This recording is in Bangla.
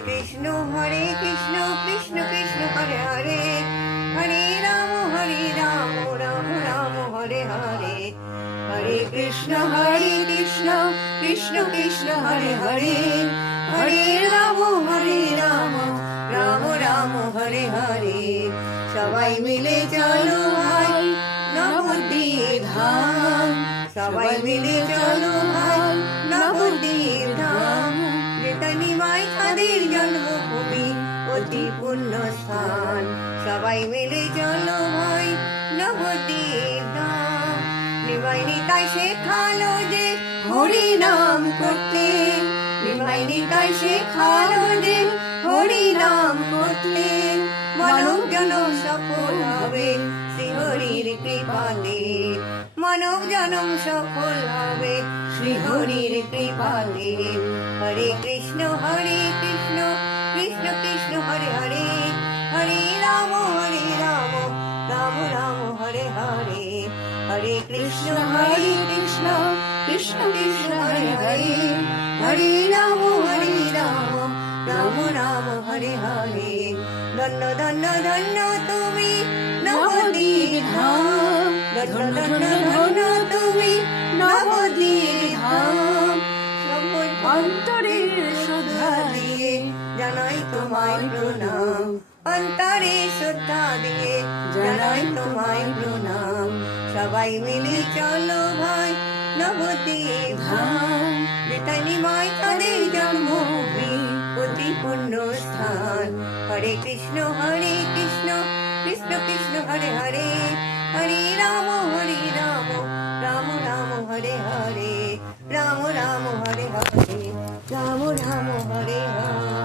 কৃষ্ণ কৃষ্ণ কৃষ্ণ হরে হরে হরে রাম রাম রাম হরে হরে হরে কৃষ্ণ কৃষ্ণ কৃষ্ণ হরে হরে হরে রাম রাম রাম হরে হরে সবাই মিলে চলো ভাই নবদ্বীপ ধাম সবাই মিলে চলো ভাই নবদ্বীপ ধাম যেখানে মাই তাদের জন্মভূমি অতি পুণ্য স্থান সবাই মিলে চলো ভাই নবদ্বীপ ধাম নিমাই নিতাই শেখালো যে হরি নাম করতে নিমাই নিতাই শেখালো যে হরি নাম করতে মানব জনম সফল হবে শ্রী হরির কৃপাতে মানব জনম সফল হবে শ্রী হরির কৃপাতে হরে কৃষ্ণ কৃষ্ণ কৃষ্ণ হরে হরে হরে রাম রাম রাম হরে হরে হরে কৃষ্ণ কৃষ্ণ কৃষ্ণ হরে হরে হরে রাম রাম হরে হরে ধন্য ধন্য ধন্য তুমি নবদ্বীপ ধাম ধন্য ধন্য ধন্য তুমি নবদ্বীপ ধাম সকল অন্তরের শ্রদ্ধা দিয়ে জানাই তোমায় প্রণাম অন্তরে শ্রদ্ধা দিয়ে জানাই তোমায় প্রণাম সবাই মিলে চলো ভাই নবদ্বীপ ধাম যেখানে মাই তাদের জন্মভূমি অতি পুণ্য স্থান হরে কৃষ্ণ কৃষ্ণ কৃষ্ণ হরে হরে হরে রাম রাম হরে হরে রাম হরে হরে রাম হরে হরে